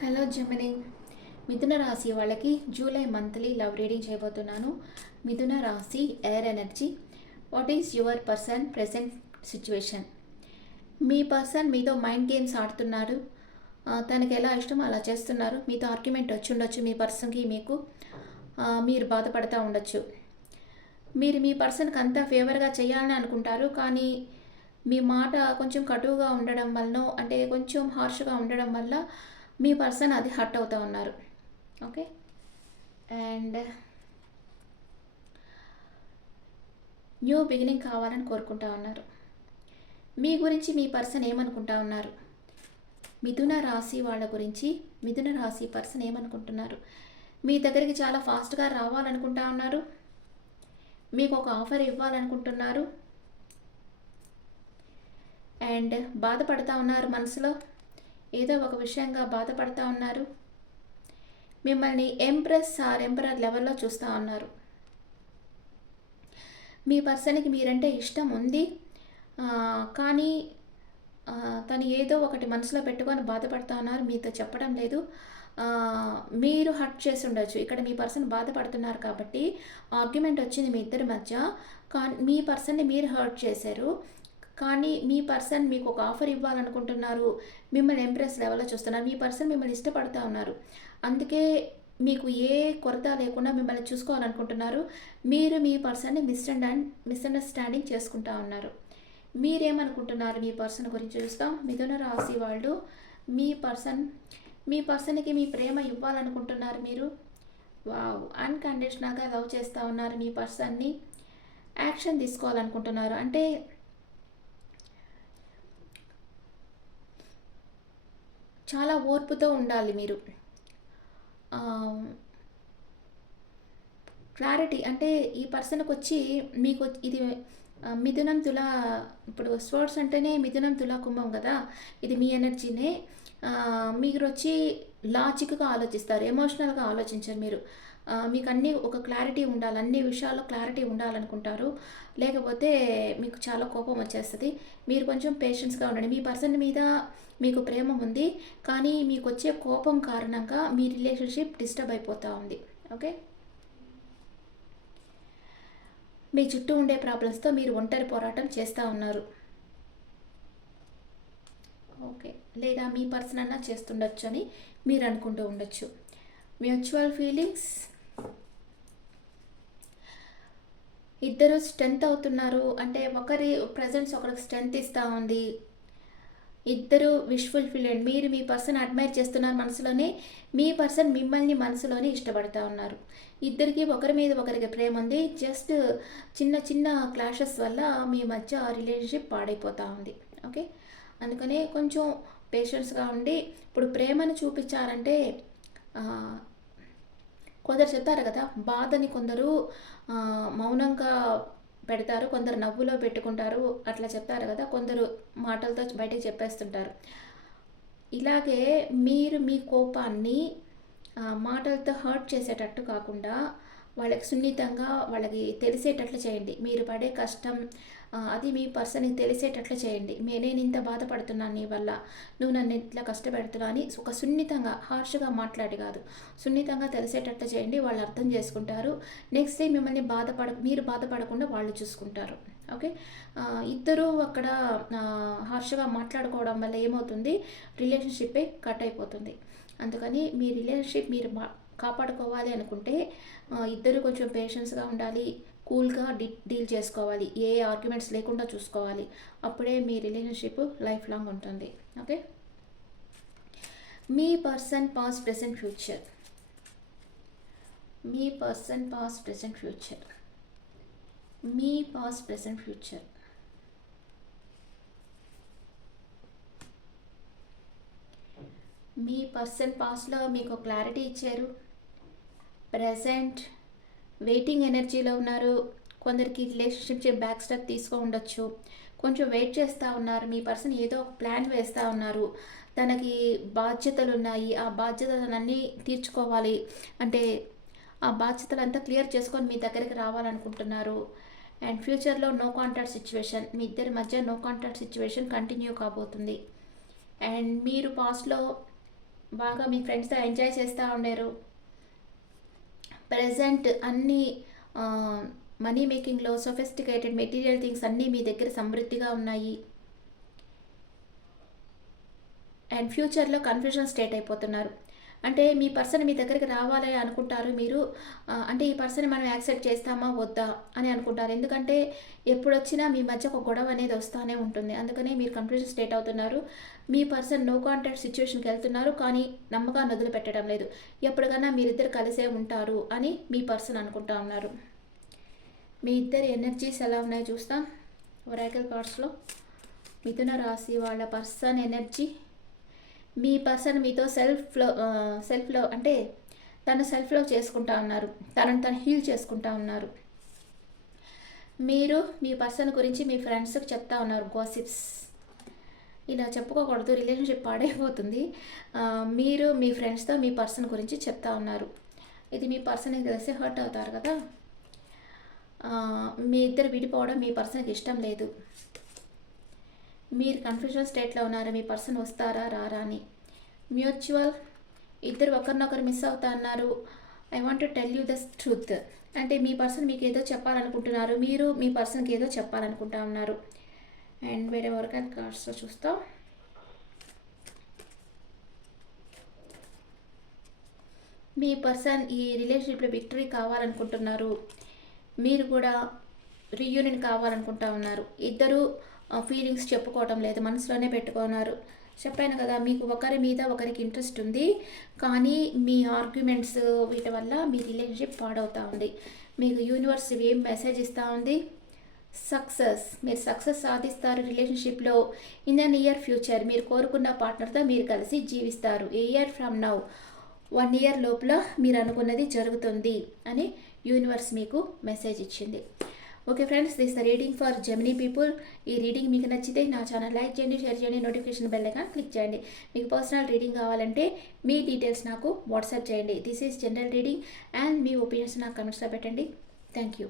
Hello Gemini. మిథున రాశి వాళ్ళకి జూలై మంత్లీ లవ్ రీడింగ్ చేయబోతున్నాను. మిథున రాశి air energy. What is your person present situation? Me person మీతో మైండ్ గేమ్స్ ఆడుతున్నారు. తనకి ఎలా ఇష్టమో అలా చేస్తున్నారు. మీతో ఆర్గ్యుమెంట్ వచ్చి ఉండొచ్చు మీ పర్సన్కి మీకు. మీరు బాధపడుతూ ఉండొచ్చు. మీరు మీ పర్సన్కి అంతా ఫేవర్గా చేయాలని అనుకుంటారు, కానీ మీ మాట కొంచెం కటువుగా ఉండడం వలన, అంటే కొంచెం హార్ష్గా ఉండడం వల్ల మీ పర్సన్ అది హర్ట్ అవుతూ ఉన్నారు. ఓకే. అండ్ న్యూ బిగినింగ్ కావాలని కోరుకుంటా ఉన్నారు. మీ గురించి మీ పర్సన్ ఏమనుకుంటా ఉన్నారు? మిథున రాశి వాళ్ళ గురించి మిథున రాశి పర్సన్ ఏమనుకుంటున్నారు? మీ దగ్గరికి చాలా ఫాస్ట్గా రావాలనుకుంటా ఉన్నారు. మీకు ఒక ఆఫర్ ఇవ్వాలనుకుంటున్నారు. అండ్ బాధపడతా ఉన్నారు, మనసులో ఏదో ఒక విషయంగా బాధపడతా ఉన్నారు. మిమ్మల్ని ఎంప్రెస్ ఆర్ ఎంపరర్ లెవెల్లో చూస్తూ ఉన్నారు. మీ పర్సన్కి మీరంటే ఇష్టం ఉంది, కానీ తను ఏదో ఒకటి మనసులో పెట్టుకొని బాధపడుతూ ఉన్నారు, మీతో చెప్పడం లేదు. మీరు హర్ట్ చేసి ఉండొచ్చు. ఇక్కడ మీ పర్సన్ బాధపడుతున్నారు కాబట్టి ఆర్గ్యుమెంట్ వచ్చింది మీ ఇద్దరి మధ్య. కానీ మీ పర్సన్ని మీరు హర్ట్ చేశారు, కానీ మీ పర్సన్ మీకు ఒక ఆఫర్ ఇవ్వాలనుకుంటున్నారు. మిమ్మల్ని ఎంప్రెస్ లెవెల్లో చూస్తున్నారు. మీ పర్సన్ మిమ్మల్ని ఇష్టపడుతూ ఉన్నారు, అందుకే మీకు ఏ కొరత లేకుండా మిమ్మల్ని చూసుకోవాలనుకుంటున్నారు. మీరు మీ పర్సన్ని మిస్అండర్స్టాండింగ్ చేసుకుంటా ఉన్నారు. మీరేమనుకుంటున్నారు మీ పర్సన్ గురించి చూస్తాం. మిథున రాశి వాళ్ళు మీ పర్సన్కి మీ ప్రేమ ఇవ్వాలనుకుంటున్నారు. మీరు వావ్, అన్కండిషనల్గా లవ్ చేస్తూ ఉన్నారు. మీ పర్సన్ని యాక్షన్ తీసుకోవాలనుకుంటున్నారు. అంటే చాలా ఓర్పుతో ఉండాలి మీరు. క్లారిటీ అంటే ఈ పర్సన్కి వచ్చి మీకు ఇది మిథునం తుల. ఇప్పుడు స్వర్డ్స్ అంటేనే మిథునం తుల కుంభం కదా, ఇది మీ ఎనర్జీనే. మీరు వచ్చి లాజిక్గా ఆలోచిస్తారు, ఎమోషనల్గా ఆలోచించారు మీరు. మీకు అన్నీ ఒక క్లారిటీ ఉండాలి, అన్ని విషయాల్లో క్లారిటీ ఉండాలనుకుంటారు. లేకపోతే మీకు చాలా కోపం వచ్చేస్తుంది. మీరు కొంచెం పేషెన్స్గా ఉండండి. మీ పర్సన్ మీద మీకు ప్రేమ ఉంది, కానీ మీకు వచ్చే కోపం కారణంగా మీ రిలేషన్షిప్ డిస్టర్బ్ అయిపోతూ ఉంది. ఓకే. మీ చుట్టూ ఉండే ప్రాబ్లమ్స్తో మీరు ఒంటరి పోరాటం చేస్తూ ఉన్నారు. ఓకే. లేదా మీ పర్సన్ అన్నా చేస్తుండొచ్చు అని మీరు అనుకుంటూ ఉండొచ్చు. Mutual feelings. ఇద్దరు స్ట్రెంత్ అవుతున్నారు, అంటే ఒకరి ప్రజెన్స్ ఒకరికి స్ట్రెంత్ ఇస్తూ ఉంది. ఇద్దరు విష్ ఫుల్ఫిల్డ్. మీరు మీ పర్సన్ అడ్మైర్ చేస్తున్నారు మనసులోనే, మీ పర్సన్ మిమ్మల్ని మనసులోనే ఇష్టపడుతూ ఉన్నారు. ఇద్దరికి ఒకరి మీద ఒకరికి ప్రేమ ఉంది. జస్ట్ చిన్న చిన్న క్లాషెస్ వల్ల మీ మధ్య రిలేషన్షిప్ పాడైపోతూ ఉంది. ఓకే. అందుకనే కొంచెం పేషెన్స్గా ఉండి, ఇప్పుడు ప్రేమను చూపించాలంటే కొందరు చెప్తారు కదా, బాధని కొందరు మౌనంగా పెడతారు, కొందరు నవ్వులో పెట్టుకుంటారు, అట్లా చెప్తారు కదా, కొందరు మాటలతో బయటకు చెప్పేస్తుంటారు. ఇలాగే మీరు మీ కోపాన్ని మాటలతో హర్ట్ చేసేటట్టు కాకుండా వాళ్ళకి సున్నితంగా వాళ్ళకి తెలిసేటట్లు చేయండి. మీరు పడే కష్టం అది మీ పర్సన్కి తెలిసేటట్లు చేయండి. నేను ఇంత బాధపడుతున్నాను నీ వల్ల, నువ్వు నన్ను ఇట్లా కష్టపెడుతున్నా అని ఒక సున్నితంగా, హార్ష్గా మాట్లాడి కాదు, సున్నితంగా తెలిసేటట్లు చేయండి. వాళ్ళు అర్థం చేసుకుంటారు. నెక్స్ట్ డే మిమ్మల్ని మీరు బాధపడకుండా వాళ్ళు చూసుకుంటారు. ఓకే. ఇద్దరూ అక్కడ హార్ష్గా మాట్లాడుకోవడం వల్ల ఏమవుతుంది, రిలేషన్షిప్పే కట్ అయిపోతుంది. అందుకని మీ రిలేషన్షిప్ మీరు కాపాడుకోవాలి అనుకుంటే ఇద్దరు కొంచెం పేషెన్స్గా ఉండాలి, కూల్గా డీల్ చేసుకోవాలి, ఏ ఆర్గ్యుమెంట్స్ లేకుండా చూసుకోవాలి. అప్పుడే మీ రిలేషన్షిప్ లైఫ్ లాంగ్ ఉంటుంది. ఓకే. మీ పర్సన్ పాస్ట్ ప్రెసెంట్ ఫ్యూచర్. మీ పర్సన్ పాస్ట్ ప్రెసెంట్ ఫ్యూచర్. మీ పాస్ట్ ప్రెసెంట్ ఫ్యూచర్. మీ పర్సన్ పాస్ట్లో మీకు క్లారిటీ ఇచ్చారు. ప్రజెంట్ వెయిటింగ్ ఎనర్జీలో ఉన్నారు. కొందరికి రిలేషన్షిప్ బ్యాక్ స్టెప్ తీసుకో ఉండొచ్చు. కొంచెం వెయిట్ చేస్తూ ఉన్నారు. మీ పర్సన్ ఏదో ఒక ప్లాన్ వేస్తూ ఉన్నారు. తనకి బాధ్యతలు ఉన్నాయి, ఆ బాధ్యతలన్నీ తీర్చుకోవాలి, అంటే ఆ బాధ్యతలంతా క్లియర్ చేసుకొని మీ దగ్గరికి రావాలనుకుంటున్నారు. అండ్ ఫ్యూచర్లో నో కాంటాక్ట్ సిచ్యువేషన్, మీ ఇద్దరి మధ్య నో కాంటాక్ట్ సిచ్యువేషన్ కంటిన్యూ కాబోతుంది. అండ్ మీరు పాస్ట్లో బాగా మీ ఫ్రెండ్స్తో ఎంజాయ్ చేస్తూ ఉండారు. ప్రెజెంట్ అన్ని మనీ మేకింగ్లో సొఫిస్టికేటెడ్ మెటీరియల్ థింగ్స్ అన్నీ మీ దగ్గర సమృద్ధిగా ఉన్నాయి. అండ్ ఫ్యూచర్లో కన్ఫ్యూజన్ స్టేట్ అయిపోతున్నారు. అంటే మీ పర్సన్ మీ దగ్గరికి రావాలి అనుకుంటారు మీరు. అంటే ఈ పర్సన్ మనం యాక్సెప్ట్ చేస్తామా వద్దా అని అనుకుంటారు. ఎందుకంటే ఎప్పుడొచ్చినా మీ మధ్య ఒక గొడవ అనేది వస్తూనే ఉంటుంది. అందుకనే మీరు కన్ఫ్యూజన్ స్టేట్ అవుతున్నారు. మీ పర్సన్ నో కాంటాక్ట్ సిచ్యువేషన్కి వెళ్తున్నారు, కానీ నమ్మకాన్ని వదిలిపెట్టడం లేదు. ఎప్పటికైనా మీరిద్దరు కలిసే ఉంటారు అని మీ పర్సన్ అనుకుంటా ఉన్నారు. మీ ఇద్దరి ఎనర్జీస్ ఎలా ఉన్నాయో చూస్తాం ఒరాకిల్ కార్డ్స్లో. మిథున రాశి వాళ్ళ పర్సన్ ఎనర్జీ. మీ పర్సన్ మీతో సెల్ఫ్ లవ్ అంటే తను సెల్ఫ్ లవ్ చేసుకుంటా ఉన్నారు, తను హీల్ చేసుకుంటా ఉన్నారు. మీరు మీ పర్సన్ గురించి మీ ఫ్రెండ్స్కి చెప్తా ఉన్నారు గాసిప్స్. ఇలా చెప్పుకోకూడదు, రిలేషన్షిప్ పాడైపోతుంది. మీరు మీ ఫ్రెండ్స్తో మీ పర్సన్ గురించి చెప్తా ఉన్నారు. ఇది మీ పర్సన్కి తెలిసి హర్ట్ అవుతారు కదా. మీ ఇద్దరు విడిపోవడం మీ పర్సన్కి ఇష్టం లేదు. మీరు కన్ఫ్యూజన్ స్టేట్లో ఉన్నారు, మీ పర్సన్ వస్తారా రారా అని. మ్యూచువల్ ఇద్దరు ఒకరినొకరు మిస్ అవుతా అన్నారు. I want to tell you the truth అంటే మీ పర్సన్ మీకు ఏదో చెప్పాలనుకుంటున్నారు, మీరు మీ పర్సన్కి ఏదో చెప్పాలనుకుంటా ఉన్నారు. అండ్ వేరే ఒరాకిల్ కార్డ్స్లో చూస్తాం. మీ పర్సన్ ఈ రిలేషన్షిప్లో విక్టరీ కావాలనుకుంటున్నారు, మీరు కూడా రీయూనియన్ కావాలనుకుంటా ఉన్నారు. ఇద్దరు ఫీలింగ్స్ చెప్పుకోవటం లేదు, మనసులోనే పెట్టుకున్నారు. చెప్పాను కదా, మీకు ఒకరి మీద ఒకరికి ఇంట్రెస్ట్ ఉంది, కానీ మీ ఆర్గ్యుమెంట్స్ వీటి వల్ల మీ రిలేషన్షిప్ పాడవుతూ ఉంది. మీకు యూనివర్స్ ఏం మెసేజ్ ఇస్తూ ఉంది? సక్సెస్. మీరు సక్సెస్ సాధిస్తారు రిలేషన్షిప్లో. ఇన్ ద నియర్ ఫ్యూచర్ మీరు కోరుకున్న పార్ట్నర్తో మీరు కలిసి జీవిస్తారు. ఏ ఇయర్ ఫ్రమ్ నౌ 1 ఇయర్ లోపల మీరు అనుకున్నది జరుగుతుంది అని యూనివర్స్ మీకు మెసేజ్ ఇచ్చింది. Okay friends, this the reading for Gemini people. ఈ రీడింగ్ మీకు నచ్చితే నా ఛానల్ లైక్ చేయండి, షేర్ చేయండి, నోటిఫికేషన్ బెల్ ఐకాన్ క్లిక్ చేయండి. మీకు పర్సనల్ రీడింగ్ కావాలంటే మీ డీటెయిల్స్ నాకు వాట్సాప్ చేయండి. This is general reading and me opinions నాకు కమెంట్స్లో పెట్టండి. Thank you.